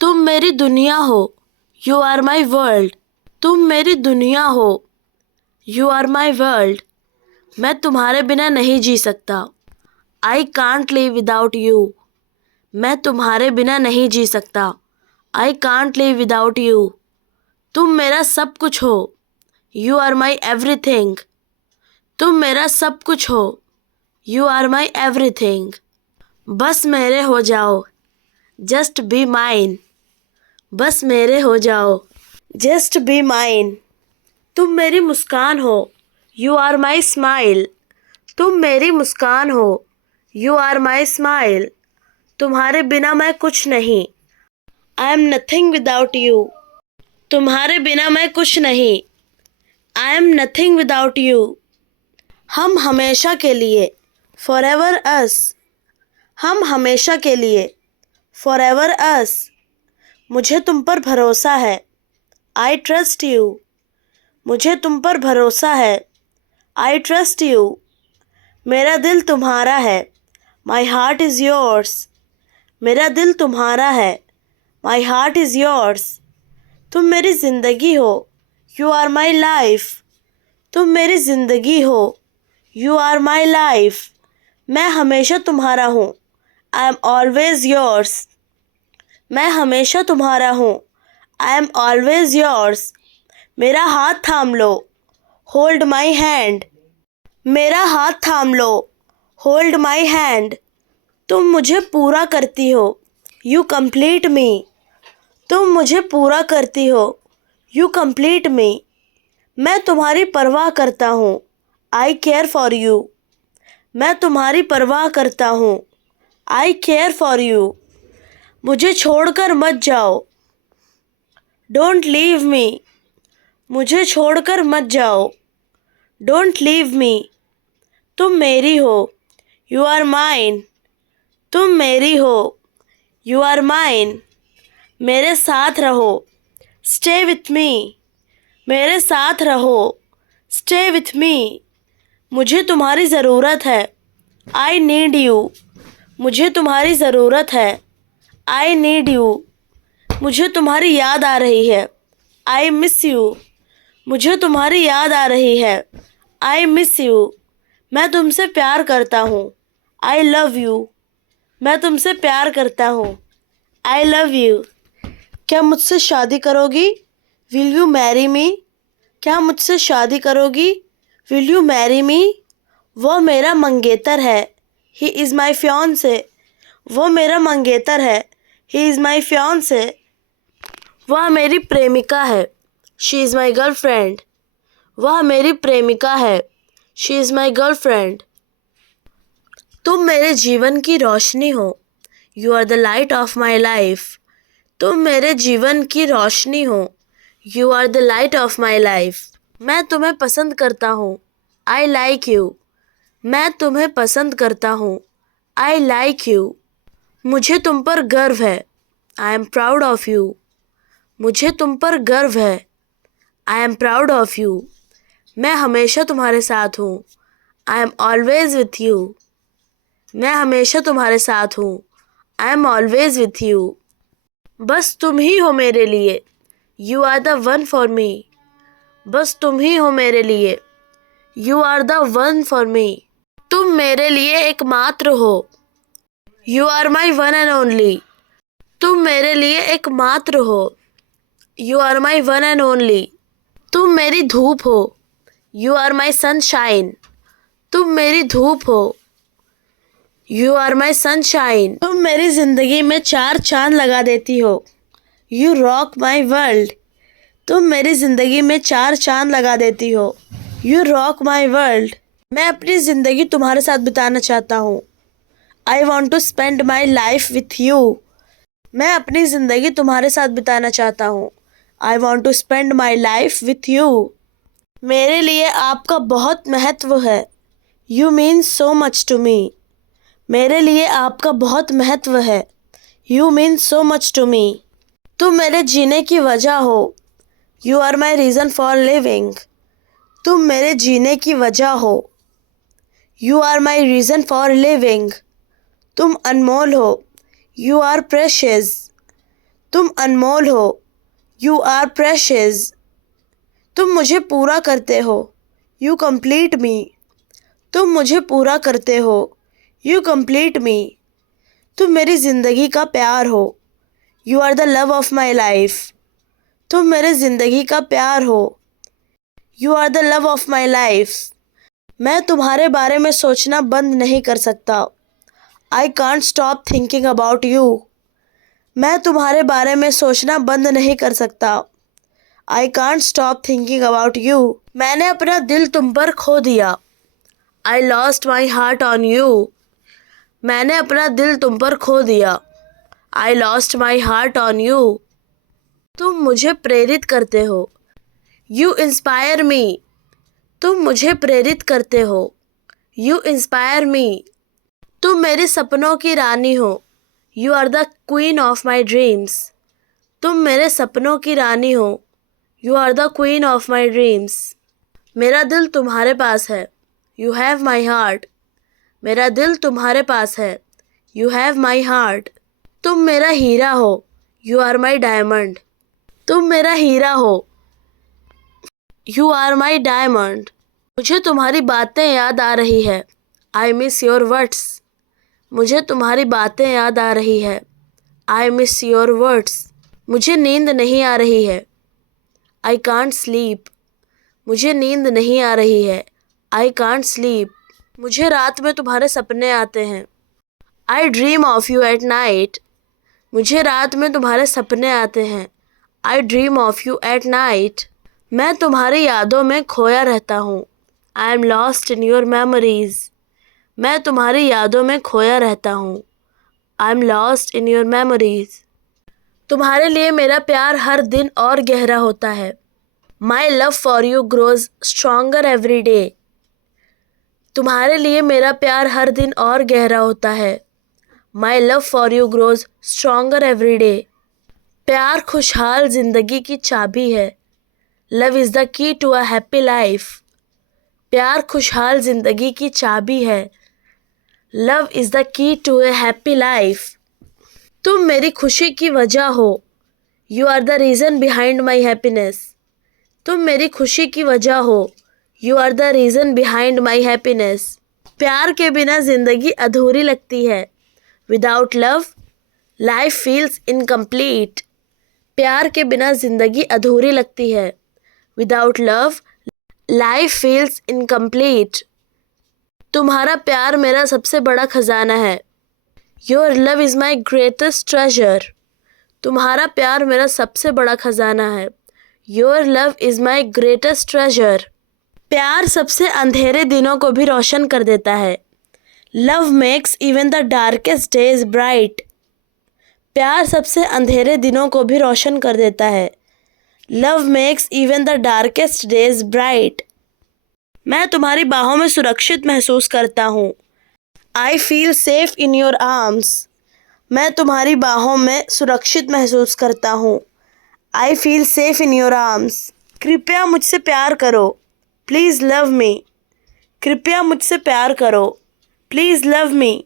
तुम मेरी दुनिया हो, यू आर माई वर्ल्ड। तुम मेरी दुनिया हो, यू आर माई वर्ल्ड। मैं तुम्हारे बिना नहीं जी सकता। I can't live without you. मैं तुम्हारे बिना नहीं जी सकता। I can't live without you. तुम मेरा सब कुछ हो, यू आर माई एवरीथिंग। तुम मेरा सब कुछ हो, यू आर माई एवरीथिंग। बस मेरे हो जाओ, जस्ट बी माइन। बस मेरे हो जाओ, जस्ट बी माइन। तुम मेरी मुस्कान हो, यू आर माई स्माइल। तुम मेरी मुस्कान हो, यू आर माई स्माइल। तुम्हारे बिना मैं कुछ नहीं। I am nothing without you. तुम्हारे बिना मैं कुछ नहीं। I am nothing without you. हम हमेशा के लिए, फॉर एवर अस। हम हमेशा के लिए, फॉर एवर अस। मुझे तुम पर भरोसा है, आई ट्रस्ट यू। मुझे तुम पर भरोसा है, आई ट्रस्ट यू। मेरा दिल तुम्हारा है, माई हार्ट इज़ योर्स। मेरा दिल तुम्हारा है, माई हार्ट इज़ योर्स। तुम मेरी ज़िंदगी हो, यू आर माई लाइफ। तुम मेरी ज़िंदगी हो, यू आर माई लाइफ। मैं हमेशा तुम्हारा हूँ, आई एम ऑलवेज योर्स। मैं हमेशा तुम्हारा हूँ, आई एम ऑलवेज योर्स। मेरा हाथ थाम लो, होल्ड माई हैंड। मेरा हाथ थाम लो, होल्ड माई हैंड। तुम मुझे पूरा करती हो, यू कंप्लीट मी। तुम मुझे पूरा करती हो, यू कंप्लीट मी। मैं तुम्हारी परवाह करता हूँ, आई केयर फॉर यू। मैं तुम्हारी परवाह करता हूँ, आई केयर फॉर यू। मुझे छोड़कर मत जाओ, डोंट लीव मी। मुझे छोड़कर मत जाओ, डोंट लीव मी। तुम मेरी हो, यू आर माइन। तुम मेरी हो, यू आर माइन। मेरे साथ रहो, स्टे विथ मी। मेरे साथ रहो, स्टे विथ मी। मुझे तुम्हारी ज़रूरत है, आई नीड यू। मुझे तुम्हारी ज़रूरत है, आई नीड यू। मुझे तुम्हारी याद आ रही है, आई मिस यू। मुझे तुम्हारी याद आ रही है, आई मिस यू। मैं तुमसे प्यार करता हूँ, आई लव यू। मैं तुमसे प्यार करता हूँ, आई लव यू। क्या मुझसे शादी करोगी, विल यू मैरी मी। क्या मुझसे शादी करोगी, विल यू मैरी मी। वो मेरा मंगेतर है, ही इज़ माई फियांसे। वो मेरा मंगेतर है, ही इज़ माई फियांसे। वह मेरी प्रेमिका है, शी इज़ माई गर्लफ्रेंड। वह मेरी प्रेमिका है, शी इज़ माई गर्लफ्रेंड। तुम मेरे जीवन की रोशनी हो, you are the light of my life. तुम मेरे जीवन की रोशनी हो, you are the light of my life. मैं तुम्हें पसंद करता हूँ, आई लाइक यू। मैं तुम्हें पसंद करता हूँ, आई लाइक यू। मुझे तुम पर गर्व है, I am proud of you. मुझे तुम पर गर्व है, I am proud of you. मैं हमेशा तुम्हारे साथ हूँ, I am always with you. मैं हमेशा तुम्हारे साथ हूँ, I am always with you. बस तुम ही हो मेरे लिए, you are the one for me. बस तुम ही हो मेरे लिए, you are the one for me. तुम मेरे लिए एकमात्र हो, you are my one and only. तुम मेरे लिए एकमात्र हो, you are my one and only. तुम मेरी धूप हो, यू आर माई सनशाइन। तुम मेरी धूप हो, यू आर माई सनशाइन। तुम मेरी ज़िंदगी में चार चांद लगा देती हो, यू रॉक माई वर्ल्ड। तुम मेरी ज़िंदगी में चार चांद लगा देती हो, यू रॉक माई वर्ल्ड। मैं अपनी ज़िंदगी तुम्हारे साथ बिताना चाहता हूँ, I want to spend my life with you. मैं अपनी ज़िंदगी तुम्हारे साथ बिताना चाहता हूँ, I want to spend my life with you. मेरे लिए आपका बहुत महत्व है, you mean so much to me. मेरे लिए आपका बहुत महत्व है, you mean so much to me. तुम मेरे जीने की वजह हो, you are my reason for living. तुम मेरे जीने की वजह हो, you are my reason for living. तुम अनमोल हो, यू आर प्रेशियस। तुम अनमोल हो। You are precious. तुम मुझे पूरा करते हो। You complete me. तुम मुझे पूरा करते हो। You complete me. तुम मेरी ज़िंदगी का प्यार हो। You are the love of my life. तुम मेरे ज़िंदगी का प्यार हो। You are the love of my life. मैं तुम्हारे बारे में सोचना बंद नहीं कर सकता। I can't stop thinking about you. मैं तुम्हारे बारे में सोचना बंद नहीं कर सकता। I can't stop thinking about you. मैंने अपना दिल तुम पर खो दिया। I lost my heart on you. मैंने अपना दिल तुम पर खो दिया। I lost my heart on you. तुम मुझे प्रेरित करते हो। You inspire me. तुम मुझे प्रेरित करते हो। You inspire me. तुम मेरे सपनों की रानी हो। You are the queen of my dreams. तुम मेरे सपनों की रानी हो। You are the queen of my dreams. मेरा दिल तुम्हारे पास है। You have my heart. मेरा दिल तुम्हारे पास है। You have my heart. तुम मेरा हीरा हो। You are my diamond. तुम मेरा हीरा हो। You are my diamond. मुझे तुम्हारी बातें याद आ रही है। I miss your words. मुझे तुम्हारी बातें याद आ रही है। I miss your words. मुझे नींद नहीं आ रही है। I can't sleep. मुझे नींद नहीं आ रही है। I can't sleep. मुझे रात में तुम्हारे सपने आते हैं। आई dream of you at night. मुझे रात में तुम्हारे सपने आते हैं। आई dream of you at night. मैं तुम्हारी यादों में खोया रहता हूँ। I am lost in your memories. मैं तुम्हारी यादों में खोया रहता हूँ। I am lost in your memories. तुम्हारे लिए मेरा प्यार हर दिन और गहरा होता है। My love for you grows stronger every day. तुम्हारे लिए मेरा प्यार हर दिन और गहरा होता है। My love for you grows stronger every day. प्यार खुशहाल जिंदगी की चाबी है। Love is the key to a happy life. प्यार खुशहाल जिंदगी की चाबी है। Love is the key to a happy life. तुम मेरी खुशी की वजह हो। You are the reason behind my happiness. तुम मेरी खुशी की वजह हो। You are the reason behind my happiness. प्यार के बिना ज़िंदगी अधूरी लगती है। Without love life feels incomplete. प्यार के बिना ज़िंदगी अधूरी लगती है। Without love life feels incomplete. तुम्हारा प्यार मेरा सबसे बड़ा खजाना है। Your love is my greatest treasure. तुम्हारा प्यार मेरा सबसे बड़ा खजाना है। Your love is my greatest treasure. प्यार सबसे अंधेरे दिनों को भी रोशन कर देता है। Love makes even the darkest days bright. प्यार सबसे अंधेरे दिनों को भी रोशन कर देता है। Love makes even the darkest days bright. मैं तुम्हारी बाहों में सुरक्षित महसूस करता हूँ। I feel safe in your arms. मैं तुम्हारी बाहों में सुरक्षित महसूस करता हूँ। I feel safe in your arms. कृपया मुझसे प्यार करो। Please love me. कृपया मुझसे प्यार करो। Please love me.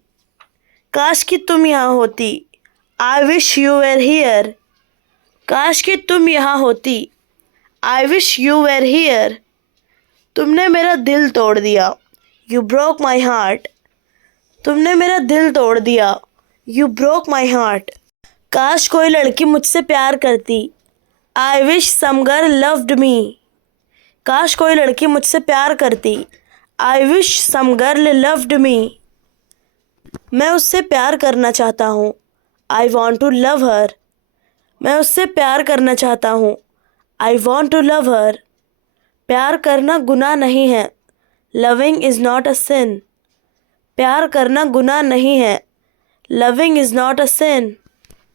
काश कि तुम यहाँ होती। I wish you were here. काश कि तुम यहाँ होती। I wish you were here. तुमने मेरा दिल तोड़ दिया। You broke my heart. तुमने मेरा दिल तोड़ दिया। You broke my heart. काश कोई लड़की मुझसे प्यार करती। I wish some girl loved me. काश कोई लड़की मुझसे प्यार करती। I wish some girl loved me. मैं उससे प्यार करना चाहता हूँ। I want to love her. मैं उससे प्यार करना चाहता हूँ। I want to love her. प्यार करना गुनाह नहीं है। Loving is not a sin. प्यार करना गुनाह नहीं है। Loving is not a sin.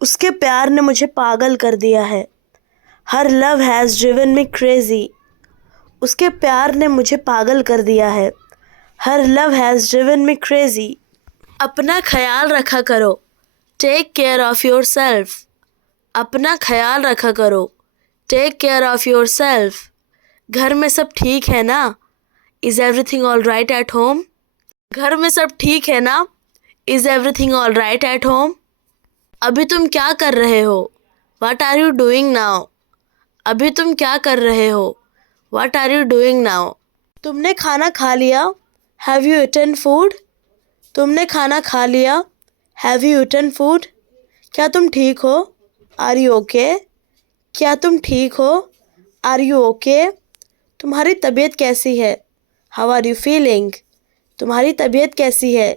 उसके प्यार ने मुझे पागल कर दिया है। Her love has driven me crazy. उसके प्यार ने मुझे पागल कर दिया है। Her love has driven me crazy. अपना ख्याल रखा करो। Take care of yourself. अपना ख्याल रखा करो। Take care of yourself. घर में सब ठीक है ना? Is everything all right at home? घर में सब ठीक है ना? Is everything all right at home? अभी तुम क्या कर रहे हो? What are you doing now? अभी तुम क्या कर रहे हो? What are you doing now? तुमने खाना खा लिया? Have you eaten food? तुमने खाना खा लिया? Have you eaten food? क्या तुम ठीक हो? Are you okay? क्या तुम ठीक हो? Are you okay? तुम्हारी तबीयत कैसी है? How are you feeling? तुम्हारी तबीयत कैसी है?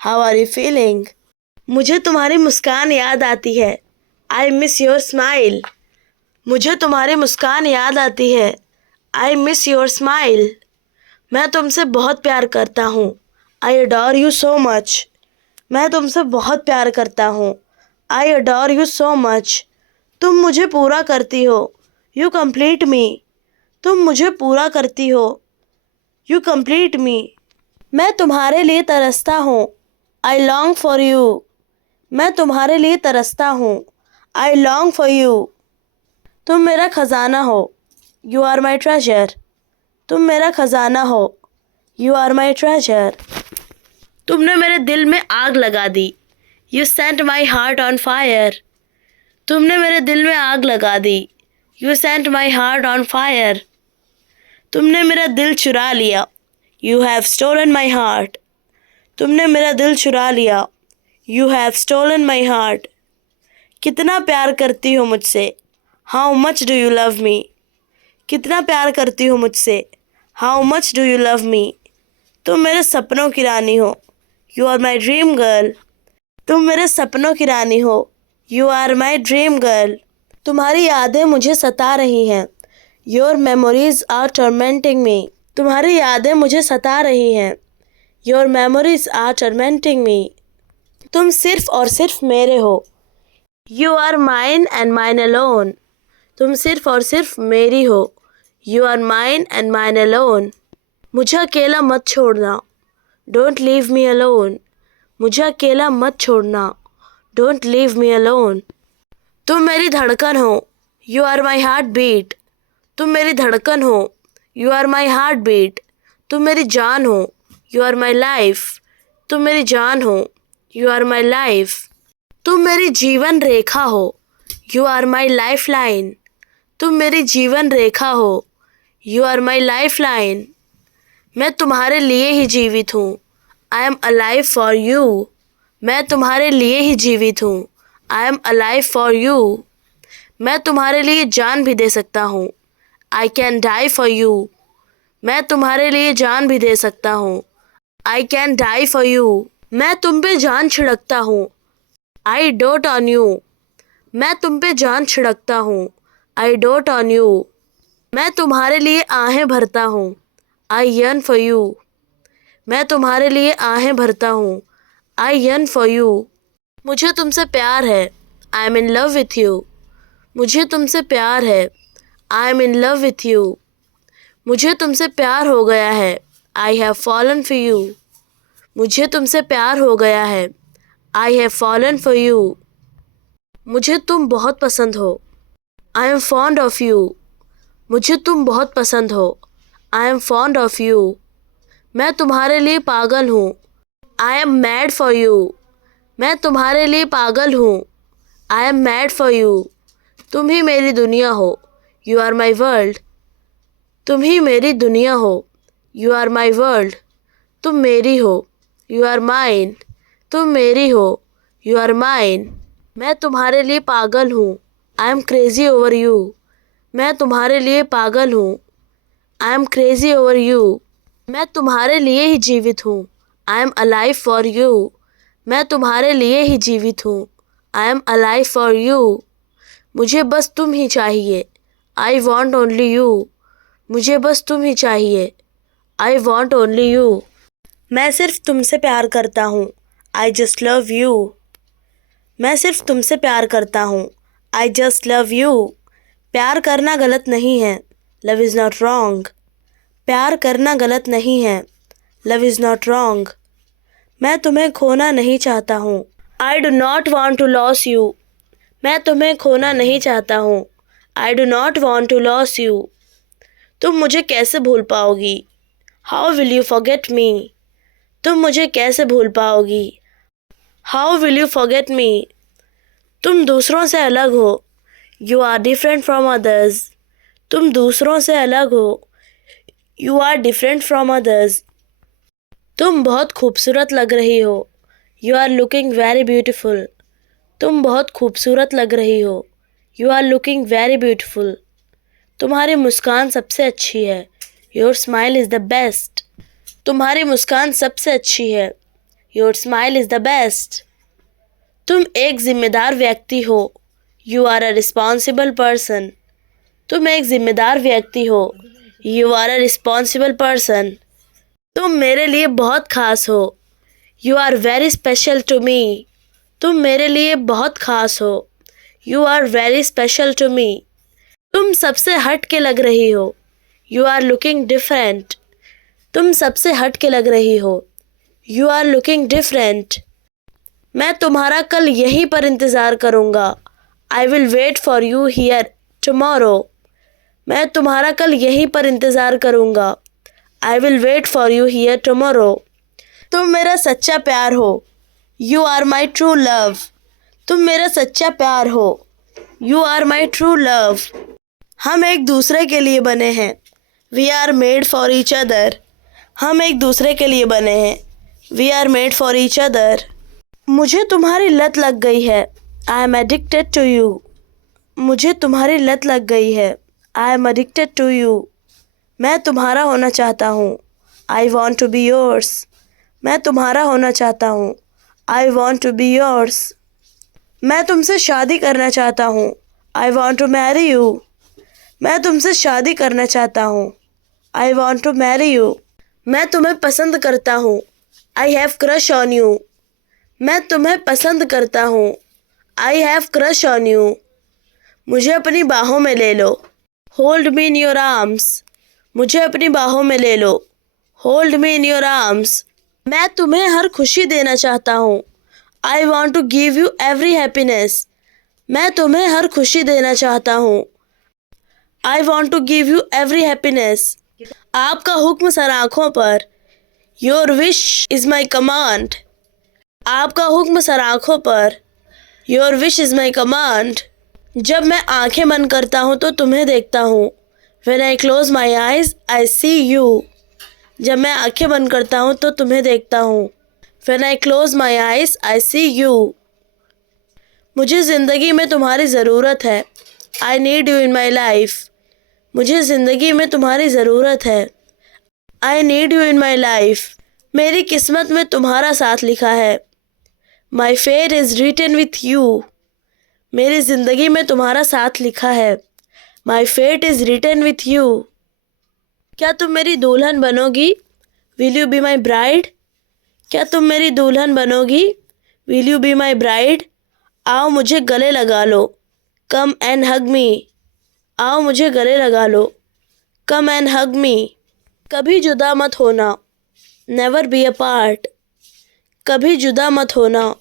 How are you feeling? मुझे तुम्हारी मुस्कान याद आती है. I miss your smile. मुझे तुम्हारी मुस्कान याद आती है. I miss your smile. मैं तुमसे बहुत प्यार करता हूँ. I adore you so much. मैं तुमसे बहुत प्यार करता हूँ. I adore you so much. तुम मुझे पूरा करती हो. You complete me. तुम मुझे पूरा करती हो. You complete me. मैं तुम्हारे लिए तरसता हूँ. I long for you. मैं तुम्हारे लिए तरसता हूँ. I long for you. तुम मेरा खजाना हो. You are my treasure. तुम मेरा खजाना हो. You are my treasure. तुमने मेरे दिल में आग लगा दी. You set my heart on fire. तुमने मेरे दिल में आग लगा दी. You set my heart on fire. तुमने मेरा दिल चुरा लिया. You have stolen my heart. तुमने मेरा दिल चुरा लिया. You have stolen my heart. कितना प्यार करती हो मुझसे? How much do you love me? कितना प्यार करती हो मुझसे? How much do you love me? तुम मेरे सपनों की रानी हो. You are my dream girl. तुम मेरे सपनों की रानी हो. You are my dream girl. तुम्हारी यादें मुझे सता रही हैं. Your memories are tormenting me. तुम्हारी यादें मुझे सता रही हैं. Your memories are tormenting me. तुम सिर्फ और सिर्फ मेरे हो. You are mine and mine alone. तुम सिर्फ और सिर्फ मेरी हो. You are mine and mine alone. मुझे अकेला मत छोड़ना. Don't leave me alone. मुझे अकेला मत छोड़ना. Don't leave me alone. तुम मेरी धड़कन हो. You are my heartbeat. तुम मेरी धड़कन हो. You are my heartbeat. तुम मेरी जान हो. You are my life. तुम मेरी जान हो. You are my life. तुम मेरी जीवन रेखा हो. You are my lifeline. तुम मेरी जीवन रेखा हो. You are my lifeline. मैं तुम्हारे लिए ही जीवित हूँ. I am alive for you. मैं तुम्हारे लिए ही जीवित हूँ. I am alive for you. मैं तुम्हारे लिए जान भी दे सकता हूँ. I can die for you. मैं तुम्हारे लिए जान भी दे सकता हूँ. I can die for you. मैं तुम पे जान छिड़कता हूँ. I dote on you. मैं तुम पे जान छिड़कता हूँ. I dote on you. मैं तुम्हारे लिए आहें भरता हूँ. I yearn for you. मैं तुम्हारे लिए आहें भरता हूँ. I yearn for you. मुझे तुमसे प्यार है. I am in love with you. मुझे तुमसे प्यार है. I am in love with you. मुझे तुमसे प्यार हो गया है. I have fallen for you. मुझे तुमसे प्यार हो गया है. I have fallen for you. मुझे तुम बहुत पसंद हो. I am fond of you. मुझे तुम बहुत पसंद हो. I am fond of you. मैं तुम्हारे लिए पागल हूँ. I am mad for you. मैं तुम्हारे लिए पागल हूँ. I am mad for you. तुम ही मेरी दुनिया हो. You are my world. तुम ही मेरी दुनिया हो. You are my world. तुम मेरी हो. You are mine. तुम मेरी हो. You are mine. मैं तुम्हारे लिए पागल हूँ. I am crazy over you. मैं तुम्हारे लिए पागल हूँ. I am crazy over you. मैं तुम्हारे लिए ही जीवित हूँ. I am alive for you. मैं तुम्हारे लिए ही जीवित हूँ. I am alive for you. मुझे बस तुम ही चाहिए. I want only you. मुझे बस तुम ही चाहिए. I want only you. मैं सिर्फ तुमसे प्यार करता हूँ. I just love you. मैं सिर्फ तुमसे प्यार करता हूँ. I just love you. प्यार करना गलत नहीं है. Love is not wrong. प्यार करना गलत नहीं है. Love is not wrong. मैं तुम्हें खोना नहीं चाहता हूँ. I do not want to lose you. मैं तुम्हें खोना नहीं चाहता हूँ. I do not want to lose you. तुम मुझे कैसे भूल पाओगी? How will you forget me? तुम मुझे कैसे भूल पाओगी? How will you forget me? तुम दूसरों से अलग हो. You are different from others. तुम दूसरों से अलग हो. You are different from others. तुम बहुत खूबसूरत लग रही हो. You are looking very beautiful. तुम बहुत खूबसूरत लग रही हो. You are looking very beautiful. तुम्हारी मुस्कान सबसे अच्छी है. Your smile is the best. तुम्हारी मुस्कान सबसे अच्छी है. Your smile is the best. तुम एक जिम्मेदार व्यक्ति हो. You are a responsible person. तुम एक जिम्मेदार व्यक्ति हो. You are a responsible person. तुम मेरे लिए बहुत खास हो. You are very special to me. तुम मेरे लिए बहुत खास हो. You are very special to me. तुम सबसे हट के लग रही हो. You are looking different. तुम सबसे हट के लग रही हो. You are looking different. मैं तुम्हारा कल यहीं पर इंतज़ार करूँगा. I will wait for you here tomorrow. मैं तुम्हारा कल यहीं पर इंतज़ार करूँगा. I will wait for you here tomorrow. तुम मेरा सच्चा प्यार हो. You are my true love. तुम मेरा सच्चा प्यार हो. You are my true love. हम एक दूसरे के लिए बने हैं. We are made for each other. हम एक दूसरे के लिए बने हैं. We are made for each other. मुझे तुम्हारी लत लग गई है. I am addicted to you. मुझे तुम्हारी लत लग गई है. I am addicted to you. मैं तुम्हारा होना चाहता हूँ. I want to be yours. मैं तुम्हारा होना चाहता हूँ. I want to be yours. मैं तुमसे शादी करना चाहता हूँ. I want to marry you. मैं तुमसे शादी करना चाहता हूँ. I want to marry you. मैं तुम्हें पसंद करता हूँ. I have crush on you. मैं तुम्हें पसंद करता हूँ. I have crush on you. मुझे अपनी बाहों में ले लो. Hold me in your arms. मुझे अपनी बाहों में ले लो. Hold me in your arms. मैं तुम्हें हर खुशी देना चाहता हूँ. I want to give you every happiness. मैं तुम्हें हर खुशी देना चाहता हूँ. I want to give you every happiness. आपका हुक्म सर आँखों पर. Your wish is my command. आपका हुक्म सर आँखों पर. Your wish is my command. जब मैं आँखें बंद करता हूँ तो तुम्हें देखता हूँ. When I close my eyes, I see you. जब मैं आँखें बंद करता हूँ तो तुम्हें देखता हूँ. When I close my eyes, I see you. मुझे ज़िंदगी में तुम्हारी ज़रूरत है. I need you in my life. मुझे ज़िंदगी में तुम्हारी ज़रूरत है. I need you in my life. मेरी किस्मत में तुम्हारा साथ लिखा है. My fate is written with you. मेरी ज़िंदगी में तुम्हारा साथ लिखा है. My fate is written with you. क्या तुम मेरी दुल्हन बनोगी? Will you be my bride? क्या तुम मेरी दुल्हन बनोगी? Will you be my bride? आओ मुझे गले लगा लो. Come and hug me. आओ मुझे गले लगा लो. Come and hug me. कभी जुदा मत होना. Never be apart. कभी जुदा मत होना.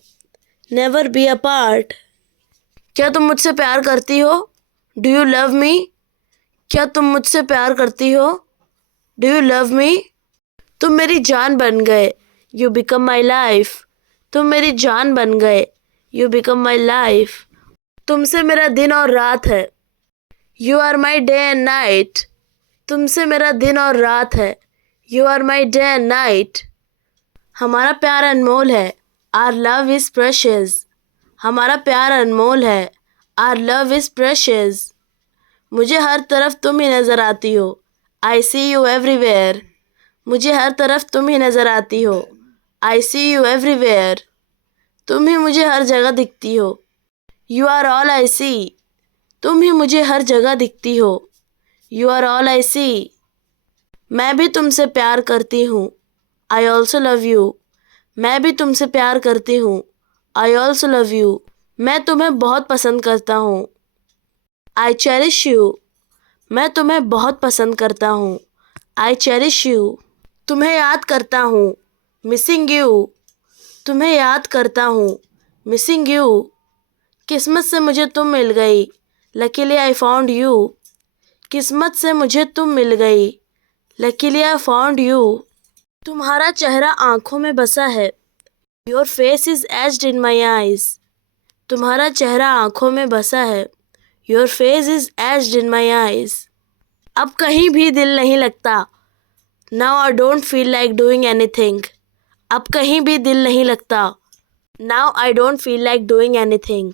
Never be apart. क्या तुम मुझसे प्यार करती हो? Do you love me? क्या तुम मुझसे प्यार करती हो? Do you love me? तुम मेरी जान बन गए. You become my life. तुम मेरी जान बन गए. You become my life. तुमसे मेरा दिन और रात है. You are my day and night. तुमसे मेरा दिन और रात है. You are my day and night. हमारा प्यार अनमोल है. Our love is precious. हमारा प्यार अनमोल है. Our love is precious. मुझे हर तरफ तुम ही नज़र आती हो. I see you everywhere. मुझे हर तरफ तुम ही नज़र आती हो. I see you everywhere. तुम ही मुझे हर जगह दिखती हो. You are all I see. तुम ही मुझे हर जगह दिखती हो. You are all I see. मैं भी तुमसे प्यार करती हूँ. I also love you. मैं भी तुमसे प्यार करती हूँ. I also love you. मैं तुम्हें बहुत पसंद करता हूँ. I cherish you. मैं तुम्हें बहुत पसंद करता हूँ. I cherish you. तुम्हें याद करता हूँ. Missing you. तुम्हें याद करता हूँ. Missing you. किस्मत से मुझे तुम मिल गई. Luckily I found you. किस्मत से मुझे तुम मिल गई. Luckily I found you. तुम्हारा चेहरा आँखों में बसा है. Your face is etched in my eyes. तुम्हारा चेहरा आँखों में बसा है. Your face is aged in my eyes. अब कहीं भी दिल नहीं लगता। Now I don't feel like doing anything. अब कहीं भी दिल नहीं लगता। Now I don't feel like doing anything.